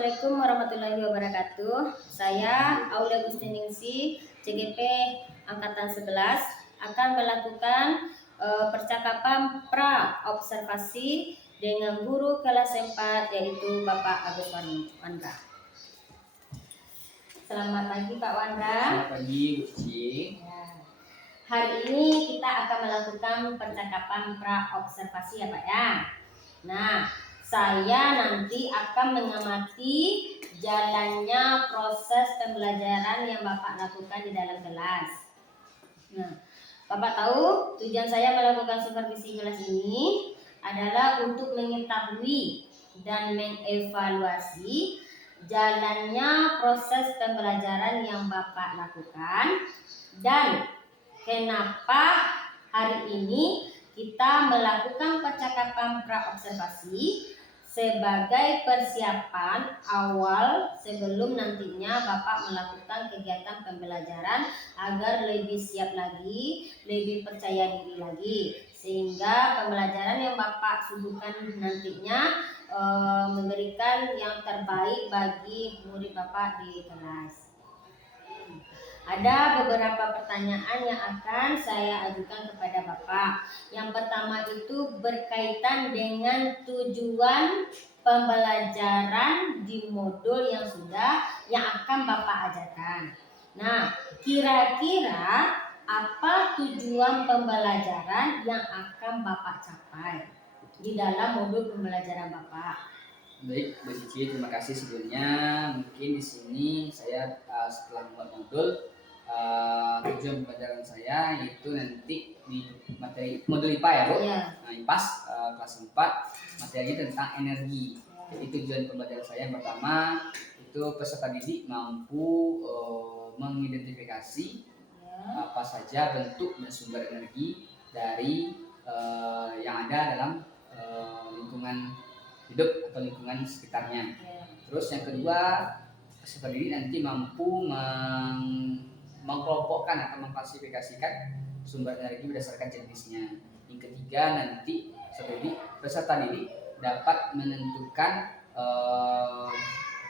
Assalamualaikum warahmatullahi wabarakatuh. Saya Aulia Gustiningsih, CGP Angkatan 11 akan melakukan percakapan pra observasi dengan guru kelas 4 yaitu Bapak Agus Wandra. Selamat pagi Pak Wandra. Selamat pagi Bu Cici. Ya. Hari ini kita akan melakukan percakapan pra observasi ya Pak ya. Nah, saya nanti akan mengamati jalannya proses pembelajaran yang Bapak lakukan di dalam kelas. Nah, Bapak tahu tujuan saya melakukan supervisi kelas ini adalah untuk mengetahui dan mengevaluasi jalannya proses pembelajaran yang Bapak lakukan dan kenapa hari ini kita melakukan percakapan pra-observasi sebagai persiapan awal sebelum nantinya Bapak melakukan kegiatan pembelajaran agar lebih siap lagi, lebih percaya diri lagi, sehingga pembelajaran yang Bapak suguhkan nantinya memberikan yang terbaik bagi murid Bapak di kelas. Ada beberapa pertanyaan yang akan saya ajukan kepada Bapak. Yang pertama itu berkaitan dengan tujuan pembelajaran di modul yang akan Bapak ajarkan. Nah, kira-kira apa tujuan pembelajaran yang akan Bapak capai di dalam modul pembelajaran Bapak? Baik, Bu Cici, terima kasih sebelumnya. Mungkin di sini saya setelah membuat modul tujuan pembelajaran saya yaitu nanti di materi modul IPA ya Bu. Ya. Nah, IPAS kelas 4 materinya tentang energi. Jadi tujuan pembelajaran saya yang pertama itu peserta didik mampu mengidentifikasi apa saja bentuk dan sumber energi dari yang ada dalam lingkungan hidup atau lingkungan sekitarnya. Terus yang kedua, peserta didik nanti mampu mengkelompokkan atau mengklasifikasikan sumber energi berdasarkan jenisnya. Yang ketiga, nanti peserta didik dapat menentukan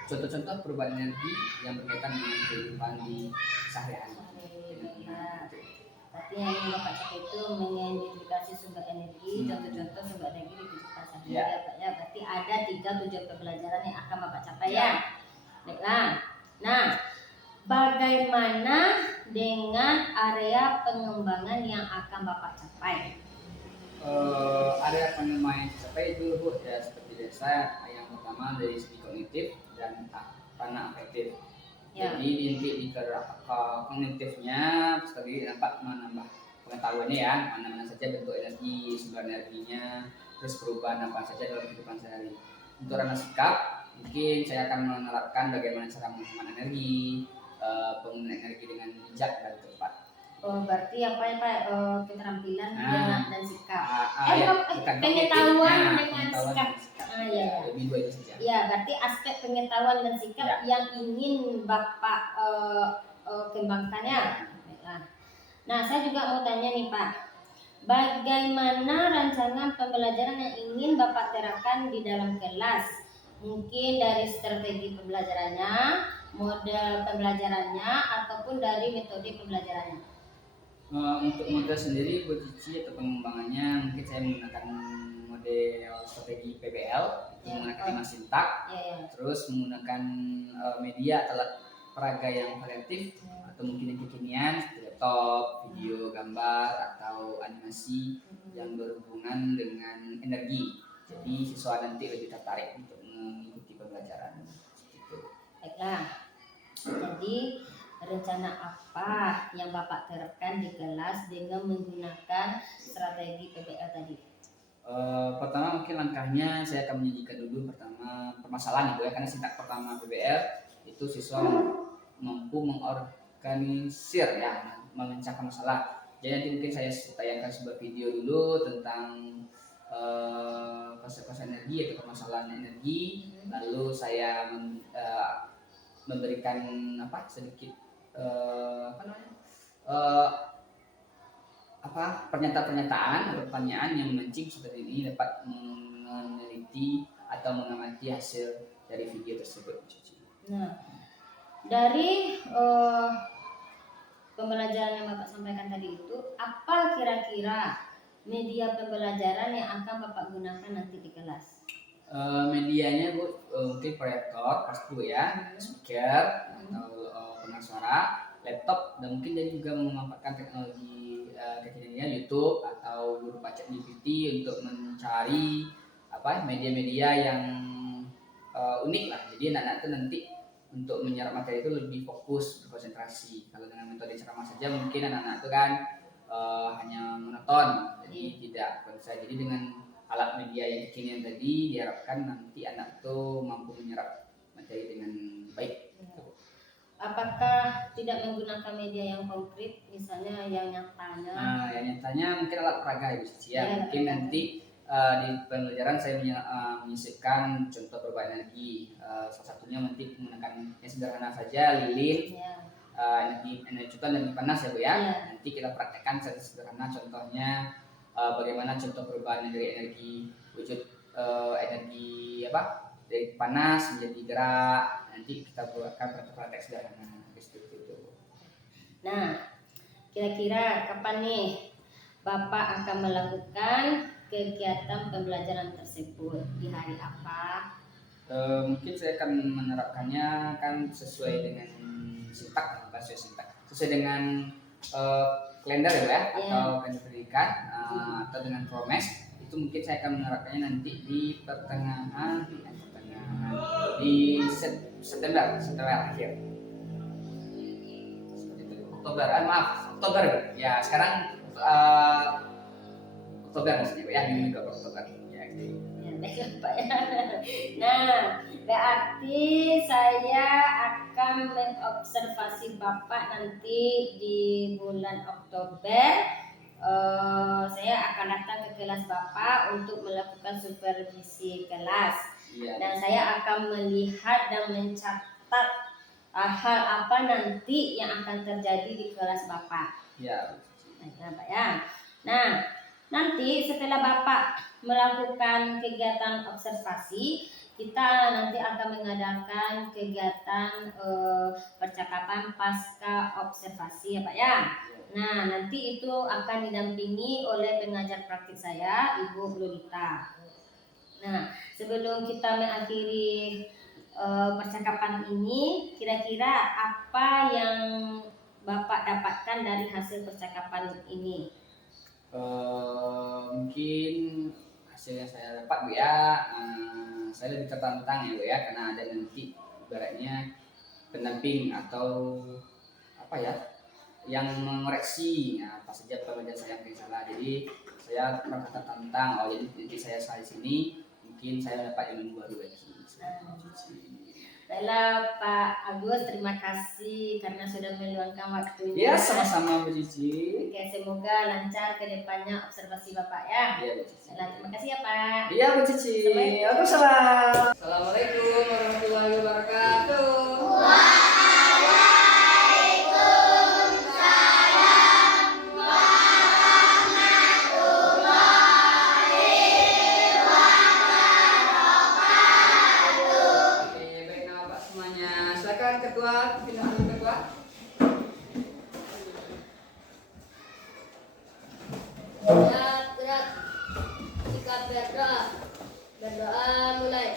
contoh-contoh perubahan energi yang berkaitan dengan kehidupan di sehari-hari. Tapi yang ingin Bapak capai itu mengidentifikasi sumber energi, contoh-contoh sumber energi di kehidupan sehari-hari ya Pak ya. Berarti ada 3 tujuan pembelajaran yang akan Bapak capai ya. Baiklah. Nah, bagaimana dengan area pengembangan yang akan Bapak capai? Area pengembangan yang dicapai itu Bu, ya seperti biasa. Yang pertama dari segi kognitif dan panah afektif. Ya. Jadi inti di kognitifnya sekali dapat menambah pengetahuannya ya, mana-mana saja bentuk energi, sumber energinya, terus perubahan apa saja dalam kehidupan sehari. Untuk ranah sikap, mungkin saya akan menerapkan bagaimana cara menghemat energi, penggunaan energi dengan bijak dan tepat. Oh, berarti apa ya Pak? Keterampilan dan sikap. Pengetahuan dengan sikap. Ya. Lebih dua itu saja. Ya, berarti aspek pengetahuan dan sikap yang ingin Bapak kembangkan ya. Nah, saya juga mau tanya nih Pak, bagaimana rancangan pembelajaran yang ingin Bapak terapkan di dalam kelas? Mungkin dari strategi pembelajarannya, model pembelajarannya, ataupun dari metode pembelajarannya. Untuk model sendiri Bu Cici atau pengembangannya mungkin saya menggunakan model strategi PBL menggunakan 5 sintak, terus menggunakan media alat peraga yang variatif atau mungkin yang kekinian seperti laptop, video, gambar atau animasi yang berhubungan dengan energi. Jadi siswa nanti lebih tertarik untuk mengikuti pembelajaran. Baiklah. Jadi rencana apa yang Bapak terapkan di kelas dengan menggunakan strategi PBL tadi? Pertama mungkin langkahnya saya akan menyajikan dulu pertama permasalahan itu ya, karena sintak pertama PBL itu siswa mampu mengorganisir ya, memecahkan masalah. Jadi nanti mungkin saya tayangkan sebuah video dulu tentang konsep energi atau permasalahan energi, lalu saya memberikan sedikit pernyataan atau pertanyaan yang memancing seperti ini dapat meneliti atau mengamati hasil dari video tersebut, Bu Cici. Nah, dari pembelajaran yang Bapak sampaikan tadi itu, apa kira-kira media pembelajaran yang akan Bapak gunakan nanti di kelas? Medianya Bu, mungkin proyektor pasti Bu ya, speaker atau pengeras suara, laptop, dan mungkin dia juga memanfaatkan teknologi kekinian YouTube atau berupa ChatGPT untuk mencari media-media yang unik lah. Jadi anak-anak itu nanti untuk menyerap materi itu lebih fokus, berkonsentrasi. Kalau dengan metode ceramah saja mungkin anak-anak itu kan hanya menonton, jadi tidak konsen. Jadi dengan alat media yang kekinian tadi diharapkan nanti anak itu mampu menyerap materi dengan baik. Apakah tidak menggunakan media yang konkret, misalnya yang nyatanya? Nah, yang nyatanya mungkin alat peraga ya Bu Cici ya. Mungkin nanti di pembelajaran saya menyisipkan contoh perubahan energi. Salah satunya nanti menggunakan yang sederhana saja, lilin, energi cukup dan energi panas ya Bu ya. Nanti kita praktekkan secara sederhana, contohnya bagaimana contoh perubahan dari energi wujud energi dari panas menjadi gerak. Nanti kita buatkan praktek sederhana seperti itu. Nah, kira-kira kapan nih Bapak akan melakukan kegiatan pembelajaran tersebut, di hari apa? Mungkin saya akan menerapkannya kan sesuai dengan sesuai dengan kalender ya, atau kalender pendidikan atau dengan promes. Itu mungkin saya akan menerapkannya nanti di pertengahan di September akhir. Seperti itu. Oktober ya, sekarang Oktober maksudnya ya, ini juga Oktober ya. Baiklah Pak ya. Nah, berarti saya akan mengobservasi Bapak nanti di bulan Oktober. Saya akan datang ke kelas Bapak untuk melakukan supervisi kelas. Dan saya akan melihat dan mencatat hal apa nanti yang akan terjadi di kelas Bapak. Ya. Baiklah Pak ya. Nah, nanti setelah Bapak melakukan kegiatan observasi, kita nanti akan mengadakan kegiatan percakapan pasca observasi ya Pak ya. Nah, nanti itu akan didampingi oleh pengajar praktik saya, Ibu Lolita. Nah, sebelum kita mengakhiri percakapan ini, kira-kira apa yang Bapak dapatkan dari hasil percakapan ini? Mungkin hasil yang saya dapat Bu ya, saya lebih tertantang ya Bu ya, karena ada nanti ibaratnya pendamping atau yang mengoreksi apa saja pelajaran saya yang salah. Jadi saya merasa tertantang, jadi nanti saya di sini mungkin saya dapat ilmu baru lagi. Baiklah Pak Agus, terima kasih karena sudah meluangkan waktunya. Ya, sama-sama Bu Cici. Oke, semoga lancar ke depannya observasi Bapak ya. Iya Bu Cici. Terima kasih ya Pak. Iya Bu Cici. Waalaikumsalam. Assalamualaikum warahmatullahi wabarakatuh. Ketua, pindah ketua. Gerak, sikap berdoa. Berdoa mulai.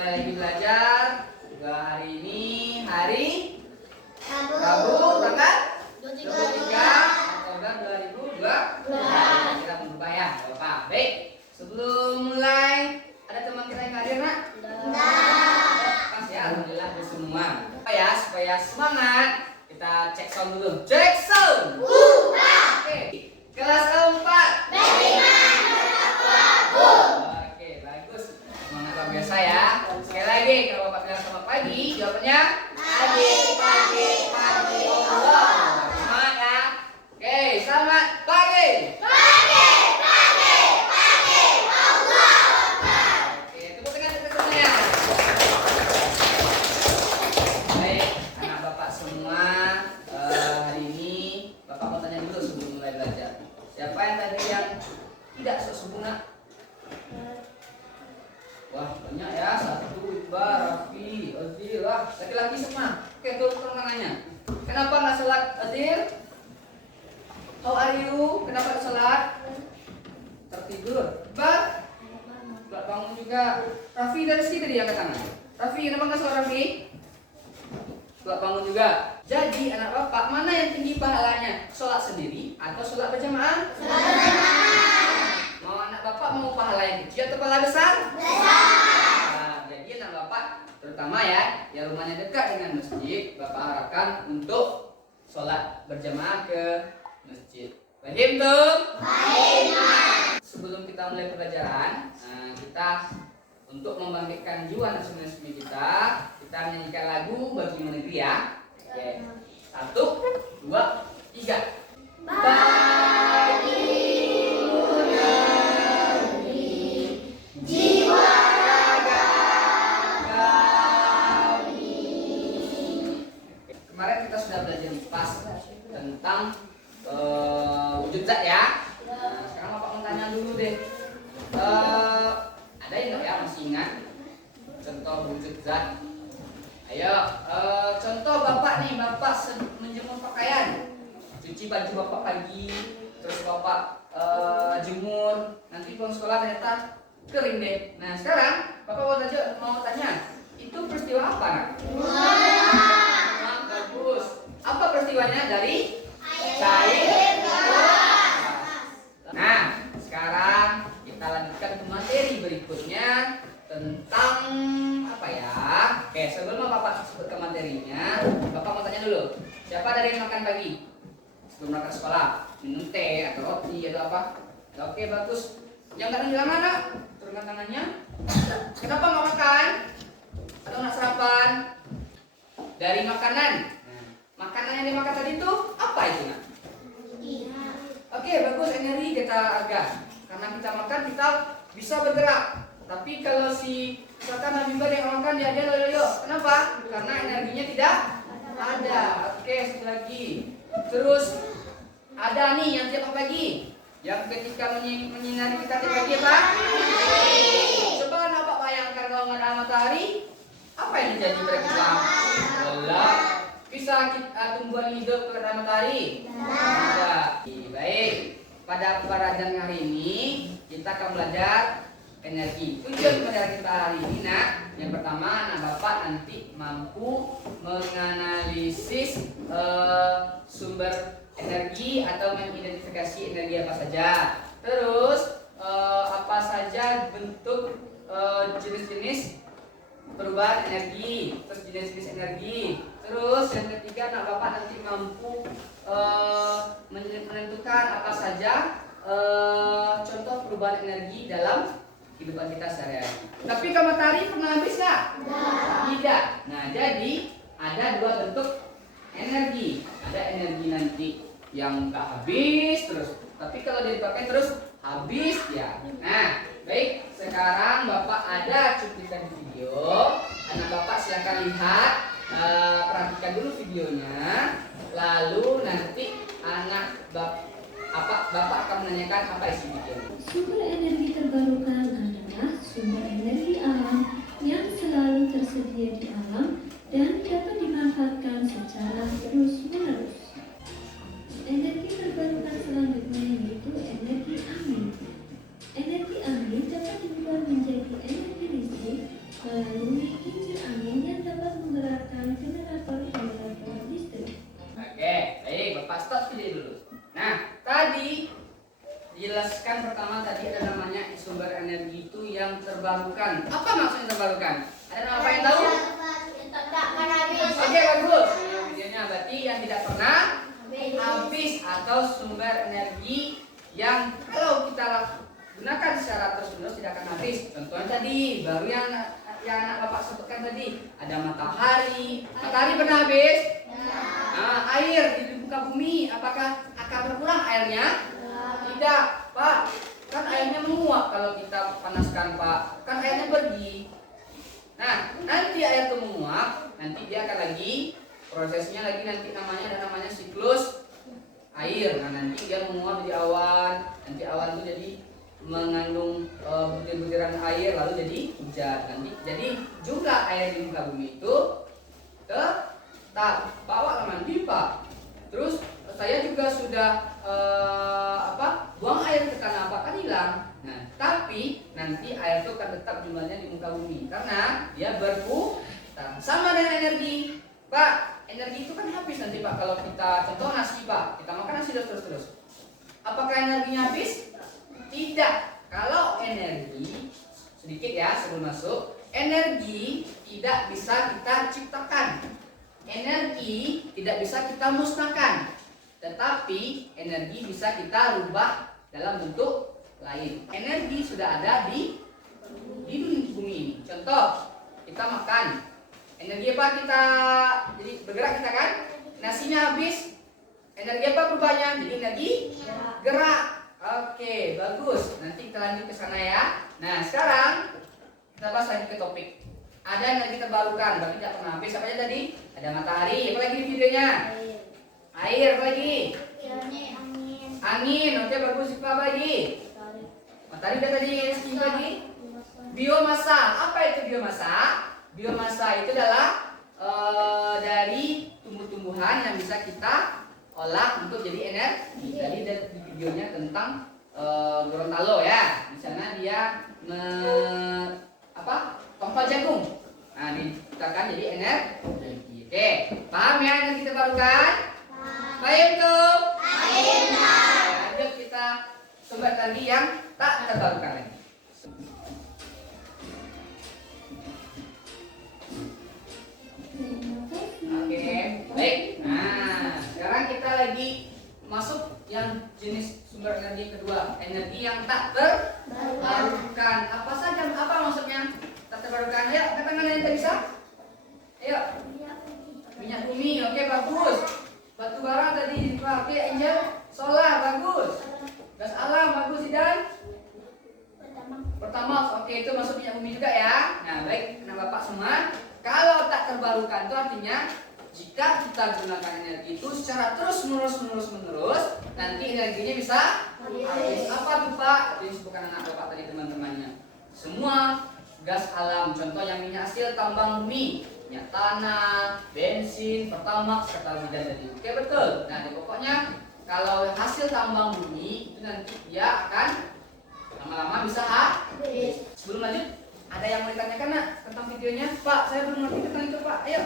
kembali lagi belajar. Juga hari ini hari Rabu tanggal 23 Oktober 2022. Kita berubah ya, Bapak. Baik, sebelum mulai ada teman kita yang hadir, Nak? Pas ya, alhamdulillah ada semua. Supaya semangat, kita cek sound dulu. Cek sound. Oke, kelas keempat. Oke, bagus. Semangat luar biasa ya. Sekali lagi, kalau Bapak bilang selamat pagi, jawabannya pagi. Semangat ya. Oke, selamat pagi. Oke, tepuk tangan untuk semuanya. Baik, anak Bapak semua, hari ini Bapak mau tanya dulu sebelum mulai belajar. Siapa yang tadi yang tidak sesungguhnya? Wah, banyak ya. 1, Iqbal, Raffi, Adil. Wah, laki-laki semua. Oke, turun tangannya. Kenapa nggak sholat, Adil? How are you? Kenapa nggak sholat? Tertidur. Iqbal? Nggak bangun juga. Raffi dari sini tadi angkat tangan. Raffi, kenapa nggak sholat, Raffi? Nggak bangun juga. Jadi, anak Bapak, mana yang tinggi pahalanya? Sholat sendiri atau sholat berjamaah? Mau anak Bapak mau pahala yang kecil atau pahala besar? Nah, jadi anak Bapak terutama ya, yang rumahnya dekat dengan masjid, Bapak harapkan untuk sholat berjamaah ke masjid. Paham tuh? Sebelum kita mulai pelajaran, kita untuk membangkitkan jiwa nasionalisme kita menyanyikan lagu Bagi Negeri ya. Oke. 1, 2, 3. Kemarin kita sudah belajar pas tentang wujud zat ya. Nah, sekarang Bapak mau tanya dulu deh. Ada yang ya masih ingat contoh wujud zat? Ayo, contoh Bapak nih, Bapak menjemur pakaian, cuci baju Bapak pagi, terus Bapak jemur, nanti pulang sekolah ternyata kering deh. Nah sekarang Bapak mau tanya, itu peristiwa apa? Nah, bagus. Apa peristiwanya? Dari cair. Nah sekarang kita lanjutkan ke materi berikutnya tentang apa ya? Oke, sebelum Bapak sebut ke materinya, Bapak mau tanya dulu. Siapa dari yang makan pagi? Sebelum berangkat sekolah, minum teh atau roti atau apa? Oke, bagus. Yang nggak bilang mana? Turunkan tangannya. Kenapa nggak makan? Atau nggak sarapan? Dari makanan. Nah, makanan yang dimakan tadi itu apa itu, Nak? Oke, bagus, energi kita agak. Karena kita makan, kita bisa bergerak. Tapi kalau si misalkan Nabi Iqbal yang makan dia loyo. Kenapa? Karena energinya tidak ada. Oke, satu lagi. Terus ada nih yang tiap pagi, yang ketika menyinari kita tiap pagi apa? Coba Bapak bayangkan kalau nggak ada matahari, apa yang terjadi pada kita? Gelap. Bisa kita tumbuhan hidup karena matahari? Tidak. Baik. Pada pelajaran hari ini kita akan belajar energi. Tujuan pelajaran kita hari ini, Nak, yang pertama, anak Bapak nanti mampu menganalisis sumber energi atau mengidentifikasi energi apa saja. Terus apa saja bentuk jenis-jenis perubahan energi, terus jenis-jenis energi. Terus yang ketiga, anak Bapak nanti mampu menentukan apa saja contoh perubahan energi dalam kehidupan kita sehari-hari. Tapi kalau matahari pernah habis nggak? Tidak. Nah, jadi ada dua bentuk energi. Ada energi nanti yang nggak habis terus, tapi kalau dipakai terus habis ya. Nah, baik. Sekarang Bapak ada cuplikan video. Anak Bapak silakan lihat, perhatikan dulu videonya. Lalu nanti Bapak akan menanyakan apa isi videonya. Sumber energi terbarukan adalah sumber energi alam yang selalu tersedia di alam dan dapat dimanfaatkan secara terus-menerus. Energi terbarukan selanjutnya yaitu energi angin. Energi angin dapat diubah menjadi energi listrik melalui kincir angin yang dapat menggerakkan generator listrik. Oke, baik, Bapak stop video dulu. Nah, tadi dijelaskan pertama tadi ada namanya sumber energi itu yang terbarukan. Apa maksudnya terbarukan? Ada nama apa yang tahu? Oke, bagus. Videonya berarti yang tidak pernah habis atau sumber energi yang kalau kita gunakan secara terus-menerus tidak akan habis. Contohnya tadi baru yang anak Bapak sebutkan tadi ada matahari. Matahari pernah habis? Nah, air di muka bumi apakah akan berkurang airnya? Tidak, Pak. Kan airnya menguap kalau kita panaskan, Pak. Kan airnya pergi. Nah, nanti air itu menguap, nanti dia akan lagi prosesnya lagi nanti namanya siklus air. Nah, nanti dia menguap jadi awan. Nanti awan itu jadi mengandung butir-butiran air lalu jadi hujan. Nanti jadi jumlah air di muka bumi itu tetap bawa mandi, Pak. Terus saya juga sudah buang air ke tanah kan hilang. Nah, tapi nanti air itu akan tetap jumlahnya di muka bumi karena dia berputar. Sama dengan energi, Pak. Energi itu kan habis nanti, Pak. Kalau kita contoh nasi, Pak, kita makan nasi terus. Apakah energinya habis? Tidak. Kalau energi sedikit ya sebelum masuk, energi tidak bisa kita ciptakan. Energi tidak bisa kita musnahkan. Tetapi energi bisa kita rubah dalam bentuk lain. Energi sudah ada di bumi ini. Contoh, kita makan. Energi apa kita jadi bergerak kita kan? Nasinya habis. Energi apa berubahnya? Jadi energi gerak. Oke, bagus. Nanti kita lanjut ke sana ya. Nah, sekarang kita bahas lagi ke topik. Ada energi terbarukan, berarti tidak pernah habis. Apa aja tadi? Ada matahari. Apa lagi di videonya? Air. Apa lagi? Angin. Oke, bagus. Apa lagi? Matahari udah tadi. Yang lagi? Biomasa. Apa itu biomasa? Biomasa itu adalah dari tumbuh-tumbuhan yang bisa kita olah untuk jadi energi. Jadi di videonya tentang Gorontalo ya. Di sana dia tompel jagung. Nah, diciptakan jadi energi. Oke, paham ya energi terbarukan? Baik tuh. Lanjut kita sumber lagi yang tak terbarukan lagi. Oke, baik. Nah, sekarang kita lagi masuk yang jenis sumber energi kedua, energi yang tak terbarukan. Apa saja? Apa maksudnya? Tak terbarukan. Ayo, katakan yang tak bisa. Ayo. Minyak bumi, oke bagus. Batu bara tadi, oke. Angel, solar, bagus. Gas alam, bagus. Dan pertama, oke itu masuk minyak bumi juga ya. Nah, baik, anak bapak semua. Kalau tak terbarukan itu artinya jika kita gunakan energi itu secara terus menerus, nanti energinya bisa habis. Apa tuh Pak? Jadi sebutkan anak bapak tadi teman-temannya. Semua gas alam, contoh yang minyak hasil tambang bumi, minyak tanah, bensin, pertamax, kata bidan tadi. Oke betul. Nah, pokoknya kalau hasil tambang bumi itu nanti dia akan lama-lama bisa habis. Sebelum lanjut, ada yang mau ditanyakan nak tentang videonya? Pak, saya belum ngerti tentang itu Pak. Ayo.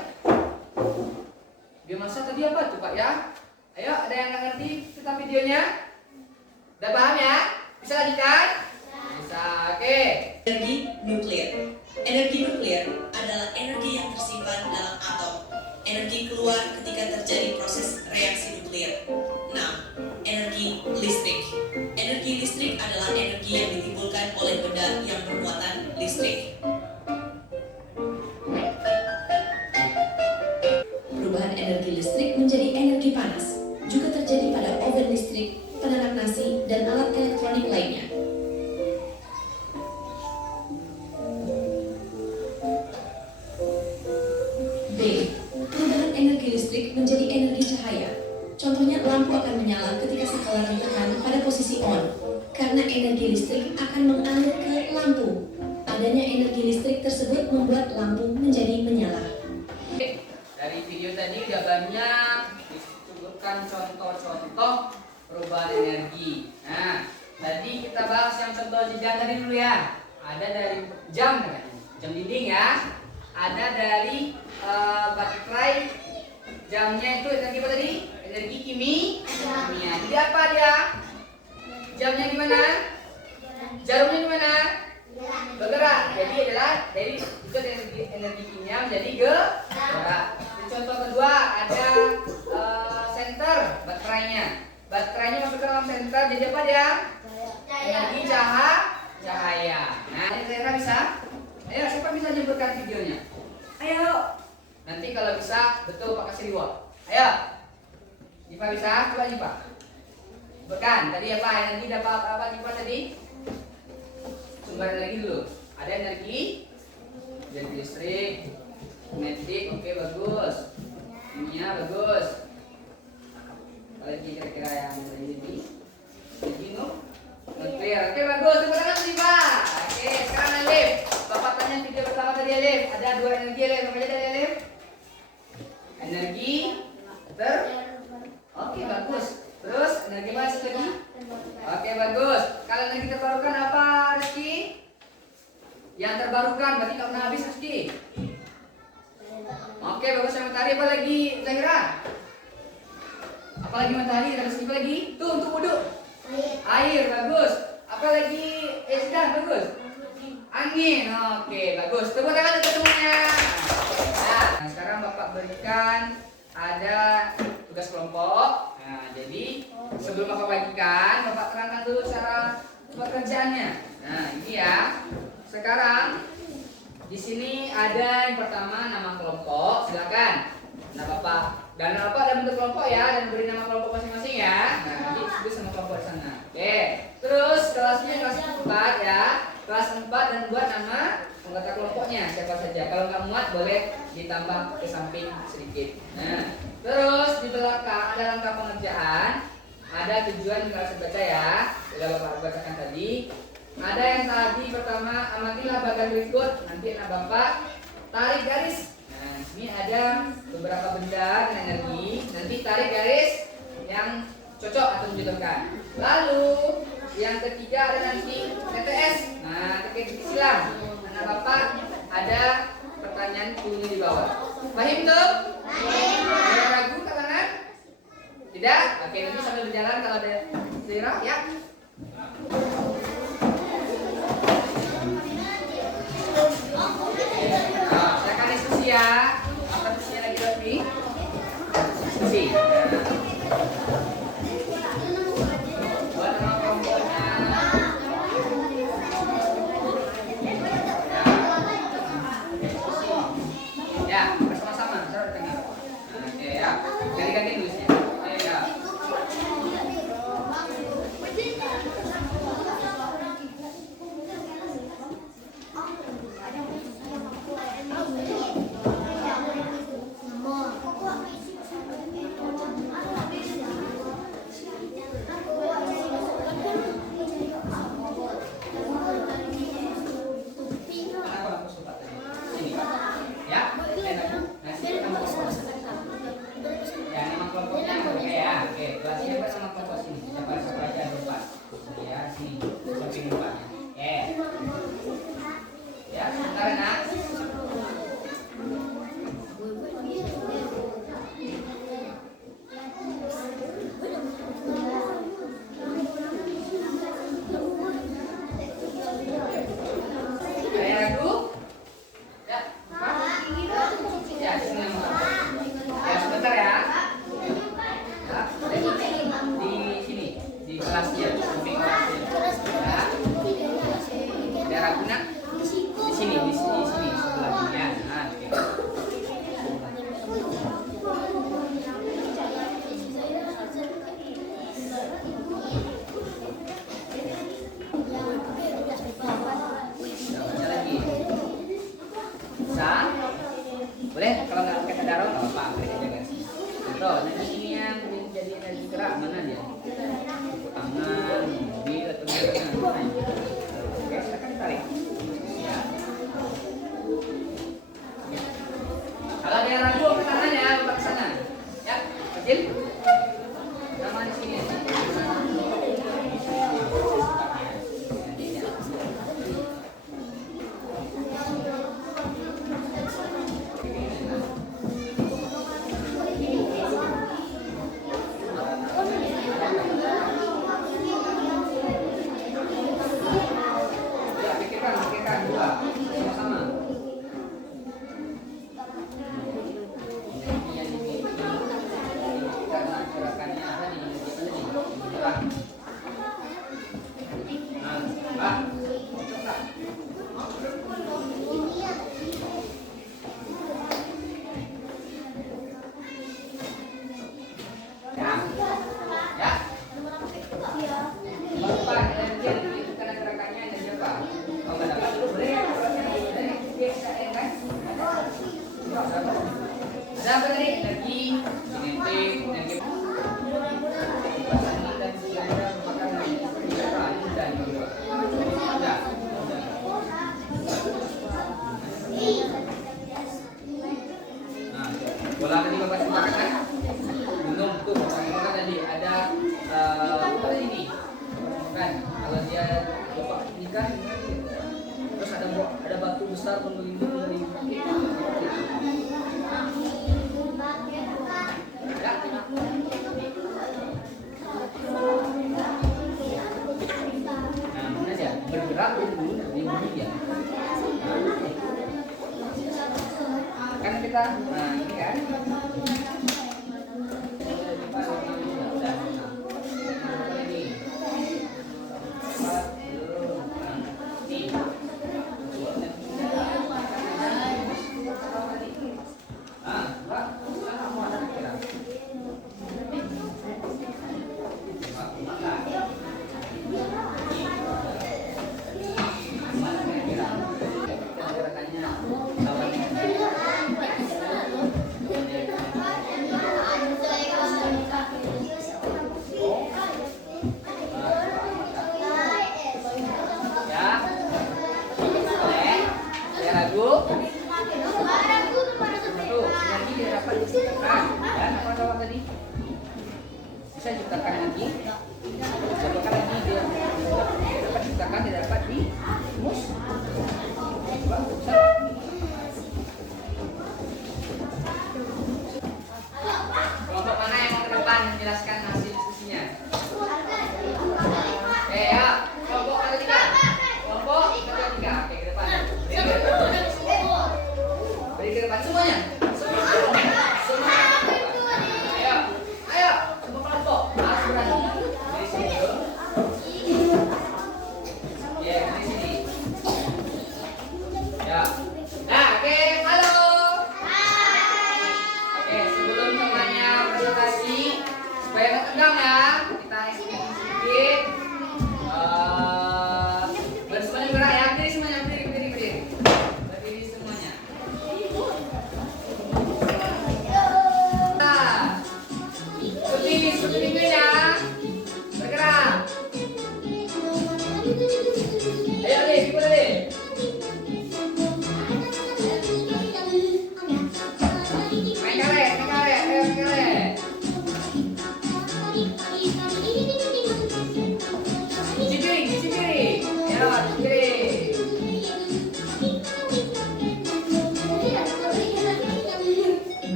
Biomasa tadi apa tuh Pak ya? Ayo, ada yang nggak ngerti tentang videonya? Udah paham ya? Bisa lanjutkan? Bisa. Oke. Energi nuklir. Energi nuklir adalah energi yang tersimpan dalam atom. Energi keluar ketika terjadi proses reaksi nuklir. 6. Energi listrik. Energi listrik adalah energi yang ditimbulkan oleh benda yang bermuatan listrik. Perubahan energi listrik menjadi energi panas juga terjadi pada oven listrik, penanak nasi, dan alat elektronik lainnya. B. Perubahan energi listrik menjadi energi cahaya. Contohnya, lampu akan menyala ketika skala ditekan pada posisi on, karena energi listrik akan mengalir ke lampu. Adanya energi listrik tersebut membuat lampu menjadi menyala. Dari video tadi udah banyak disebutkan contoh-contoh perubahan energi. Nah, tadi kita bahas yang contoh jam tadi dulu ya. Ada dari jam katanya. jam dinding ya. Ada dari baterai, jamnya itu energi apa tadi? Energi kimia. Jadi apa dia? Jamnya gimana? Jarumnya gimana? Bergerak. Jadi adalah dari itu energi kimia menjadi gerak. Contoh kedua ada senter baterainya. Baterainya masuk ke dalam senter, jadi apa dia? Energi cahaya. Nah, ini kira-kira bisa? Ayo, siapa bisa nyebutkan videonya? Ayo. Nanti kalau bisa, betul Pak kasih reward. Ayo. Jipa bisa? Coba Jipa. Bukan, tadi apa? Energi dapat apa Jipa tadi? Sumber energi dulu. Ada energi listrik, magnetik, oke bagus. Kimia bagus. Lagi kira-kira yang energi nuklir. Oke bagus, tepuk tangan Jipa. Oke, sekarang Alif. Bapak tanya video pertama tadi Alif. Ada dua energi Alif. Apa aja tadi Alif? Energi Oke bagus. Terus energi apa lagi? Oke bagus. Kalau energi terbarukan apa Rizky? Yang terbarukan berarti nggak pernah habis Rizky. Oke bagus, yang matahari apa lagi Zahira? Apa lagi matahari? Rizky apa lagi? Tuh untuk wudhu. Air bagus. Apa lagi? Sudah bagus. Angin. Oke bagus. Tepuk tangan untuk semuanya. Nah, sekarang Bapak berikan ada tugas kelompok. Nah, jadi sebelum Bapak bagikan, Bapak terangkan dulu cara pekerjaannya. Nah, ini ya. Sekarang di sini ada yang pertama nama kelompok. Silakan. Nah, Bapak dan Bapak ada bentuk kelompok ya, dan beri nama kelompok masing-masing ya. Nah, nanti disebut sama kelompok di sana. Oke. Terus kelasnya kelas 4 ya. Kelas 4 dan buat nama anggota kelompoknya siapa saja. Kalau nggak muat boleh ditambah ke samping sedikit. Nah, terus di belakang ada langkah pengerjaan, ada tujuan yang harus dibaca ya. Sudah Bapak bacakan tadi. Ada yang tadi pertama, amatilah bagian berikut. Nanti anak Bapak tarik garis. Nah, di sini ada beberapa benda dan energi. Nanti tarik garis yang cocok atau menjodohkan. Lalu yang ketiga ada nanti TTS. Nah, titik silam. Anak Bapak ada pertanyaan clue di bawah. Paham tuh? Ada ragu kalangan? Tidak? Oke, nanti sambil berjalan kalau ada zero ya. Nah, silakan diskusi ya. Apa diskusinya lagi Raffi? Diskusi. Buat nama kelompoknya. Ya, bersama-sama. Taruh di tengah. Oke ya. Ganti-ganti tulisnya. Oke ya. Kenapa aku suka tadi? Sini. Ya. Ya, nama kelompoknya oke ya. Oke, kelasnya apa nama kelompok sini? Siapa aja depan. Ya, sini. Samping depannya. Oke. Ya, sebentar nak. Ada ragu? Ya, apa? Ya, di sini nama kelompok. Ya, sebentar ya. Ya, di sini, di kelasnya, samping kelasnya. Ya. Ada ragu nak? Di sini, sebelahnya. Nah, oke. Baca lagi. Bisa? Boleh? Kalau nggak pakai tadarus nggak apa-apa. Boleh aja guys. Terus, nanti ini yang menjadi energi gerak mana dia? Tepuk tangan, mobil atau gimana? Oke, silakan ditarik. Ya. Kalau ada yang ragu, angkat tangan ya, Bapak ke sana. Ya, kecil. Nama di sini. ada batu besar mengelilingi dari bukit. Nah, mana dia? Bergerak dulu dari bumi ya. Kan kita, nah ini kan. Bisa ciptakan lagi, ciptakan lagi dia dapat ciptakan, tidak dapat di mus. Kelompok mana yang mau ke depan menjelaskan hasil diskusinya? Ya, kelompok ketiga. Kelompok ketiga, oke ke depan. Beri ke depan semuanya.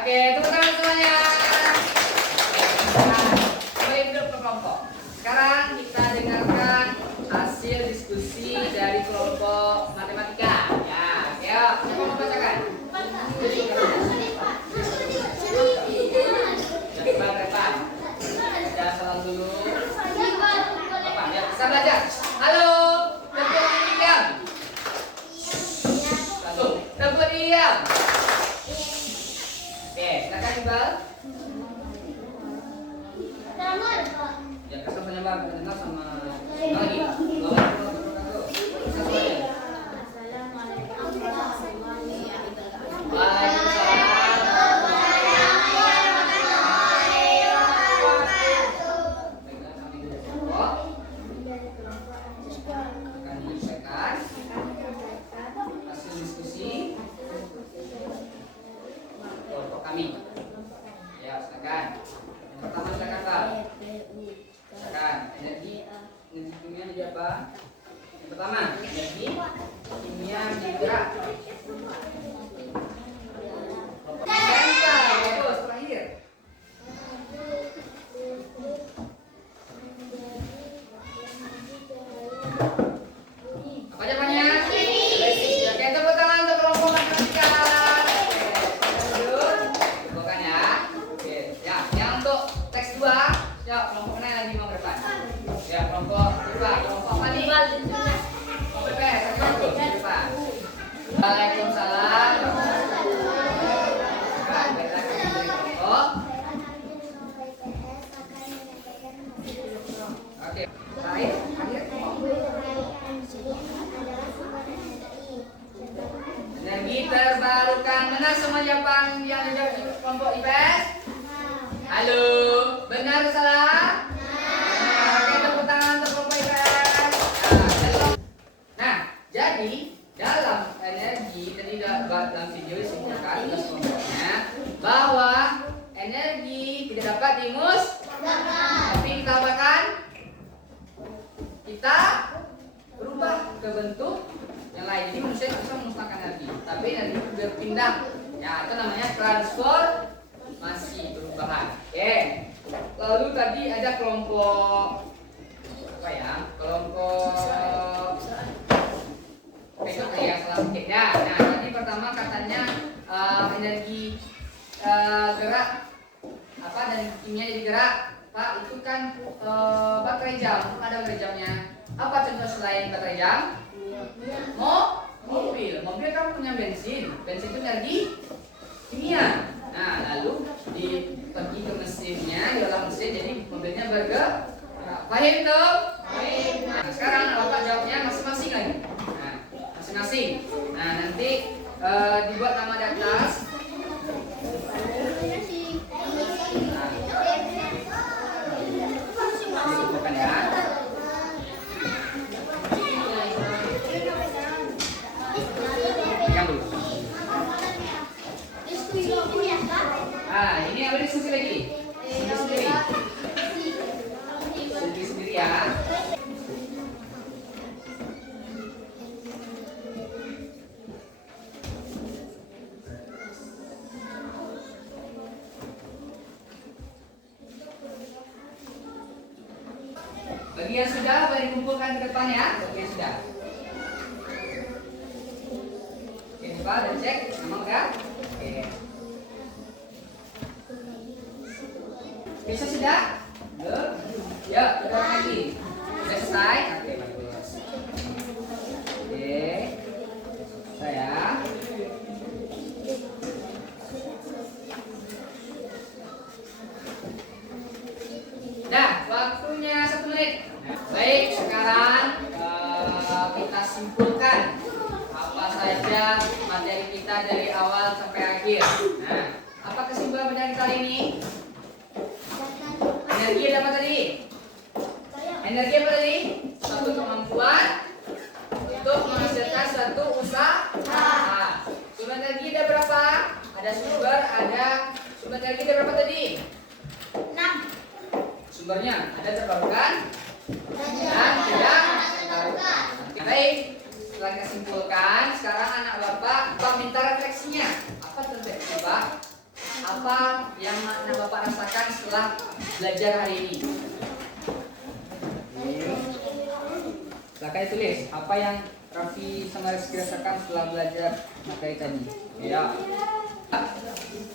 Oke, tepuk tangan semuanya. Kembali duduk ke kelompok. Sekarang kita dengarkan hasil diskusi dari kelompok matematika. Ya, ayo, siapa mau bacakan? Repan. Kita salam dulu. Apa? Ya, bisa belajar. Halo, tepuk diam. Langsung, tepuk diam. Oke, silakan Iqbal. Ya, kasih penyebar dengar sama lagi. Hasil diskusi kelompok kami. Ya, silakan. Yang pertama silakan Pak. Silakan. Energi kimia jadi apa? Yang pertama, energi kimia bergerak. Bagus, terakhir. Apa jawabannya? Oke, tepuk tangan untuk kelompok matematika. Bukan ya. Oke, ya. Yang untuk teks 2, ya kelompok mana lagi mau ke depan? Ya, kelompok 2, kelompok apa nih? Kelompok PPS, ke depan. Waalaikumsalam. Oke, terakhir. Energi terbarukan. Benar semua jawaban yang dijawab di kelompok IPS? Halo, benar atau salah? Oke, tepuk tangan untuk kelompok IPS. Nah, jadi dalam energi dalam video disimpulkan tugas kelompoknya bahwa energi tidak dapat dimusnahkan, tapi kita apakan? Kita berubah ke bentuk yang lain. Jadi manusia tidak bisa memusnahkan energi, tapi energi itu berpindah. Ya, itu namanya transformasi, perubahan. Oke. Lalu tadi ada kelompok apa ya? Kelompok besok ya, salah sedikit ya. Nah, tadi pertama katanya energi gerak apa dan kimia jadi gerak. Pak, itu kan baterai jam, ada baterai jamnya. Apa contoh selain baterai jam? Mobil. Mobil kan punya bensin. Bensin itu energi kimia. Nah, lalu pergi ke mesinnya, diolah mesin, jadi mobilnya bergerak. Paham itu? Nah, sekarang Bapak jawabnya masing-masing lagi. Nah, masing-masing. Nah, nanti dibuat nama di atas. Bukan ya. Yang dulu. Ini apa diskusi lagi? Diskusi sendiri ya. Bagi yang sudah, boleh dikumpulkan ke depan ya. Bagi yang sudah. Oke, coba dan cek. Memang kan? Oke. Bisa sudah? Belum? Ya, kita lagi. Sudah selesai? Oke, bagus. Oke. Saya. Nah, waktunya 1 menit. Baik, sekarang kita simpulkan apa saja materi kita dari awal sampai akhir. Nah, apa kesimpulan materi kali ini? Energi ada apa tadi? Energi apa tadi? Suatu kemampuan untuk menghasilkan suatu usaha. Sumber energi ada berapa? Ada sumber energi ada berapa tadi? 6. Sumbernya ada terbarukan dan tidak terbarukan. Baik, setelah kita simpulkan, sekarang anak bapak minta refleksinya. Apa refleksi Pak? Apa yang anak bapak rasakan setelah belajar hari ini? Silakan tulis apa yang Raffi sama Rizky rasakan setelah belajar materi tadi. Ya.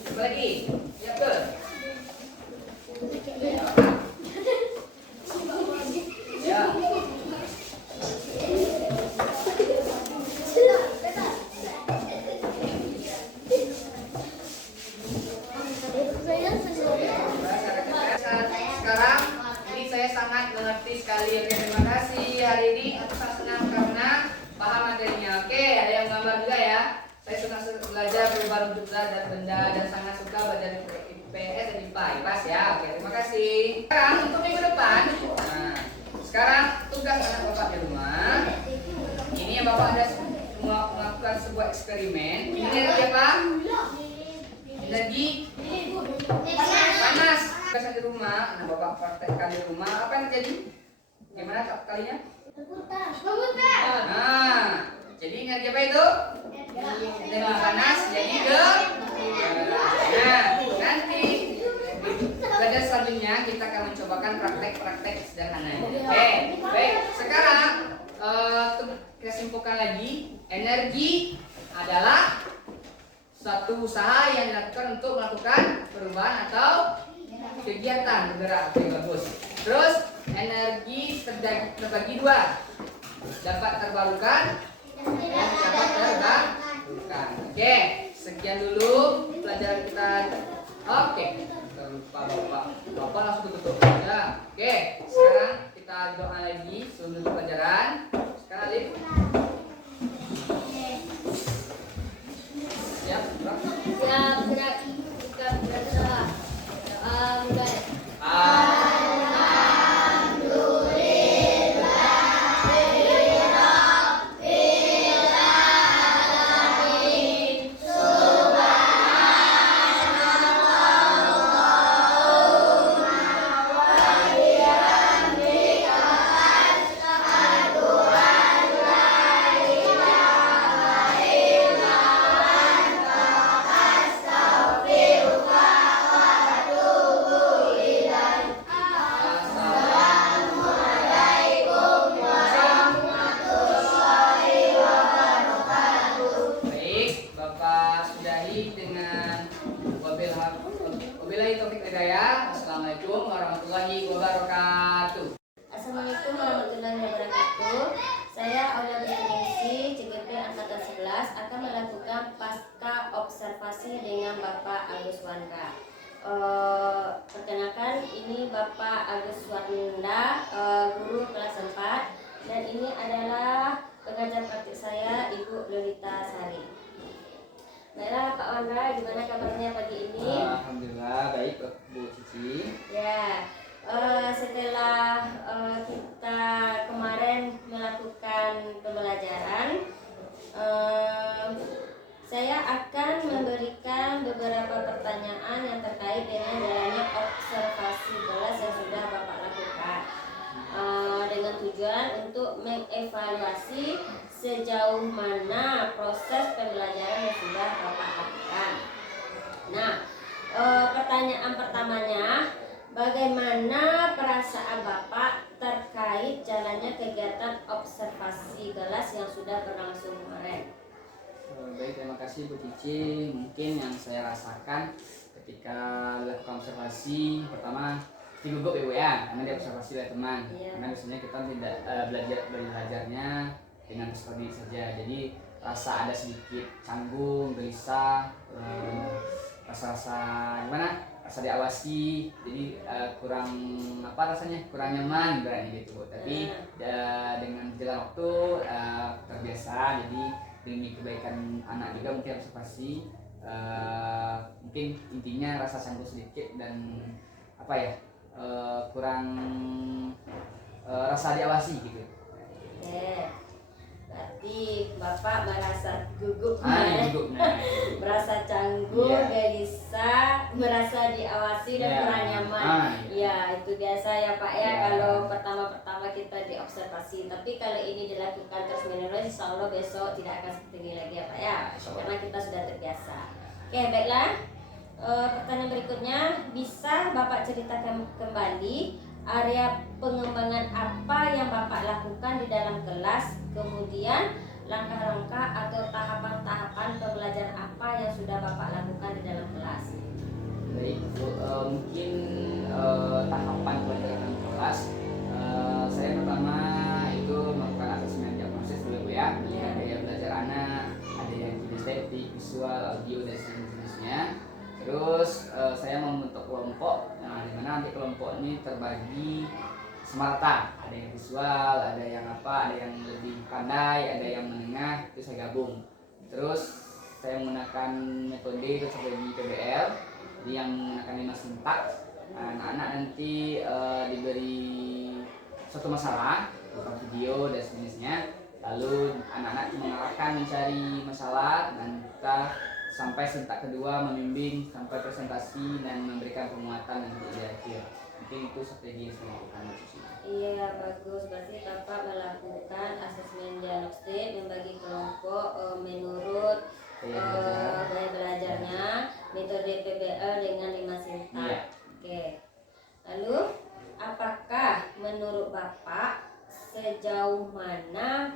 Coba lagi. Ya betul. Ya. Sekarang ini saya sangat mengerti sekali. Oke, terima kasih hari ini. Aku sangat senang karena paham materinya. Oke, ada yang gambar juga ya. Saya suka belajar berubah juga dan benda dan sangat suka belajar IPS dan IPA. IPAS ya. Oke, terima kasih. Sekarang untuk minggu depan. Nah, sekarang tugas anak bapak di rumah. Ini yang bapak ada melakukan sebuah eksperimen. Ini energi apa? Energi panas. Tugas di rumah, anak bapak praktekkan di rumah. Apa yang terjadi? Gimana kalinya? Nah, jadi energi apa itu? Energi panas jadi nah, nanti pada selanjutnya kita akan mencobakan praktek-praktek sederhananya. Oke, baik. Sekarang kita simpulkan lagi. Energi adalah suatu usaha yang dilakukan untuk melakukan perubahan atau kegiatan bergerak. Oke, bagus. Terus energi terbagi dua, dapat terbarukan dan dapat terbarukan. Oke, sekian dulu pelajaran kita. Oke, lupa bapak langsung tutup ya. Oke, sekarang kita doa lagi sebelum tutup pelajaran. Sekarang Alif. Siap, bro? Siap, gerak. Kita berdoa. Doa mulai. dilakukan pasca observasi dengan Bapak Agus Wanda. Perkenalkan, ini Bapak Agus Wanda, guru kelas 4, dan ini adalah pengajar praktik saya, Ibu Lolita Sari. Baiklah Pak Wanda, gimana kabarnya pagi ini? Alhamdulillah baik Bu Cici. Ya, setelah kita kemarin melakukan pembelajaran, saya akan memberikan beberapa pertanyaan yang terkait dengan jalannya observasi kelas yang sudah Bapak lakukan, dengan tujuan untuk mengevaluasi sejauh mana proses pembelajaran yang sudah Bapak lakukan. Nah, pertanyaan pertamanya, bagaimana perasaan Bapak terkait jalannya kegiatan observasi kelas yang sudah berlangsung kemarin? Baik, terima kasih Bu Cici. Mungkin yang saya rasakan ketika melakukan observasi, pertama gugup ya, karena dia observasi oleh teman. Iya. Karena biasanya kita tidak belajarnya dengan studi saja. Jadi rasa ada sedikit canggung, gelisah, rasa-rasa gimana? Rasa diawasi, jadi kurang apa rasanya, kurang nyaman berarti gitu. Tapi dengan jalan waktu terbiasa, jadi demi kebaikan anak juga mungkin observasi, mungkin intinya rasa canggung sedikit dan apa ya, kurang rasa diawasi gitu. Oke, berarti Bapak merasa gugup, Gugup, nah. merasa canggung, Iya. gelisah, merasa diawasi dan Iya. kurang nyaman. Ya, itu biasa ya Pak ya, Iya. kalau pertama-pertama kita diobservasi. Tapi kalau ini dilakukan terus menerus, insya Allah besok tidak akan seperti ini lagi ya Pak ya, Insya Allah. karena kita sudah terbiasa. Oke, baiklah. Pertanyaan berikutnya, bisa Bapak ceritakan kembali area pengembangan apa yang Bapak lakukan di dalam kelas, kemudian langkah-langkah atau tahapan-tahapan pembelajaran apa yang sudah Bapak lakukan di dalam kelas? Baik, mungkin tahapan pelajaran kelas, saya pertama itu melakukan asesmen diagnosis dulu ya. Iya. Ada yang belajar anak, ada yang kinestetik, visual, audio dan sejenisnya. Terus saya membentuk kelompok, di mana nanti kelompok ini terbagi semerata. Ada yang visual, ada yang apa, ada yang lebih pandai, ada yang menengah, itu saya gabung. Terus saya menggunakan metode strategi PBL, jadi yang menggunakan 5 sintak. Anak-anak nanti diberi suatu masalah berupa video dan sejenisnya, lalu anak-anak mengarahkan mencari masalah dan kita sampai sintak kedua membimbing sampai presentasi dan memberikan penguatan nanti di akhir. Mungkin itu strategi yang saya lakukan di sini. Iya, bagus. Berarti Bapak melakukan asesmen diagnostik, membagi kelompok menurut gaya belajarnya, metode PBL dengan 5 sintak. Iya. Oke. Lalu, apakah menurut Bapak sejauh mana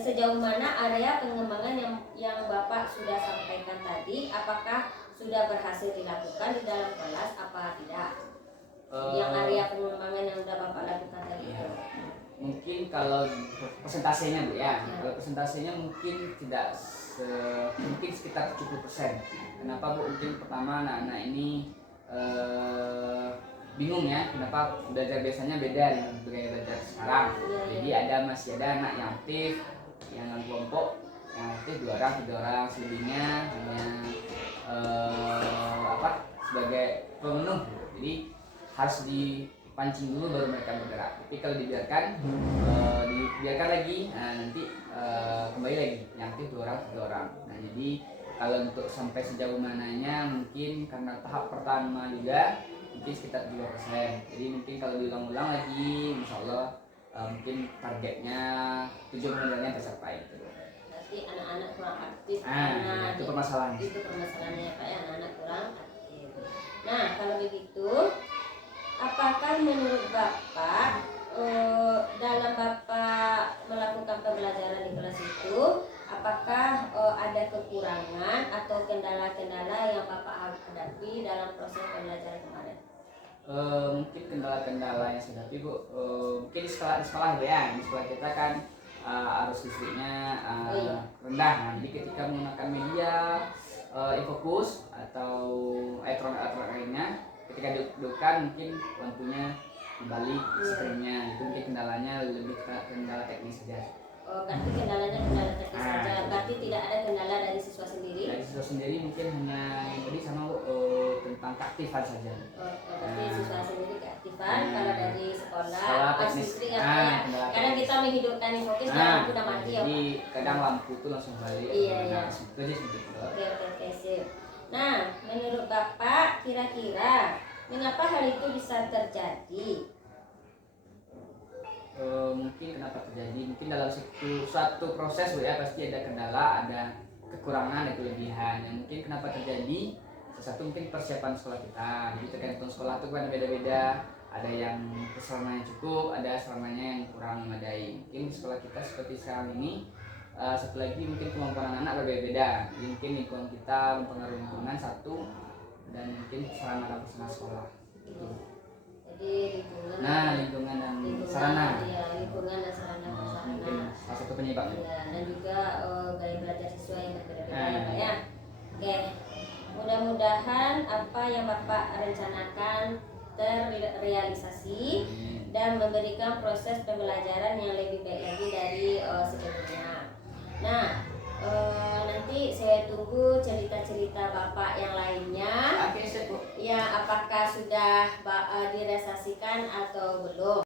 sejauh mana area pengembangan yang Bapak sudah sampaikan tadi, apakah sudah berhasil dilakukan di dalam kelas apa tidak? Yang area pengembangan yang sudah Bapak lakukan tadi itu. Mungkin kalau persentasenya Bu ya, kalau persentasenya mungkin tidak mungkin sekitar 70%. Kenapa Bu? Mungkin pertama anak-anak ini bingung ya, kenapa belajar biasanya beda dengan gaya belajar sekarang. Jadi masih ada anak yang aktif, yang dalam kelompok yang aktif 2 orang, 3 orang, selebihnya hanya sebagai pemenuh. Jadi harus dipancing dulu baru mereka bergerak. Tapi kalau dibiarkan lagi, nanti kembali lagi yang aktif 2 orang, 3 orang. Nah, jadi kalau untuk sampai sejauh mananya mungkin karena tahap pertama juga mungkin sekitar 2%. Jadi mungkin kalau diulang-ulang lagi, insya Allah mungkin targetnya 7 tercapai. Berarti anak-anak kurang aktif karena itu permasalahannya. Itu permasalahannya Pak ya, anak-anak kurang aktif. Nah, kalau begitu, apakah menurut Bapak dalam Bapak melakukan pembelajaran di kelas itu, apakah ada kekurangan atau kendala-kendala yang Bapak hadapi dalam proses pembelajaran kemarin? Mungkin kendala-kendala yang saya hadapi Bu, mungkin di sekolah ya, di sekolah kita kan arus listriknya Oh, iya. rendah. Nah, jadi ketika menggunakan media infocus atau elektronik lainnya, ketika dihidupkan mungkin lampunya dibalik screen-nya, itu mungkin kendalanya lebih ke kendala teknis saja. Oh, berarti kendalanya kendala teknis Ah, saja. iya. Berarti tidak ada kendala dari siswa sendiri. Dari siswa sendiri mungkin hanya yang tadi sama tentang keaktifan saja. Berarti siswa sendiri keaktifan. Kalau dari sekolah, Sekolah teknis. listrik ya, Kendala kadang teknis. kita menghidupkan fokus dan lampu udah mati ya, jadi Pak. kadang lampu tuh langsung balik. Iya, iya. Nah, itu aja seperti itu. Oke, sip. Nah, menurut Bapak, kira-kira mengapa hal itu bisa terjadi? Mungkin kenapa terjadi? Mungkin dalam suatu proses ya pasti ada kendala, ada kekurangan, ada kelebihan. Yang mungkin kenapa terjadi? Salah satu mungkin persiapan sekolah kita. Jadi tergantung sekolah itu kan beda-beda. Ada yang sarananya cukup, ada sarananya yang kurang memadai. Mungkin sekolah kita seperti sekarang ini. Satu lagi mungkin kemampuan anak berbeda. Jadi mungkin lingkungan kita mempengaruhi lingkungan satu, dan mungkin sarana dan prasarana sekolah. Gitu. Jadi lingkungan. Lingkungan dan sarana. Iya, lingkungan dan sarana Mungkin prasarana. salah satu penyebabnya. Iya, dan juga gaya belajar siswa yang berbeda-beda ya, Nah. Pak ya. Oke. Mudah-mudahan apa yang Bapak rencanakan terrealisasi dan memberikan proses pembelajaran yang lebih baik lagi dari sebelumnya. Nah, nanti saya tunggu cerita-cerita Bapak yang lainnya. Oke, siap, Bu. Ya, apakah sudah direalisasikan atau belum?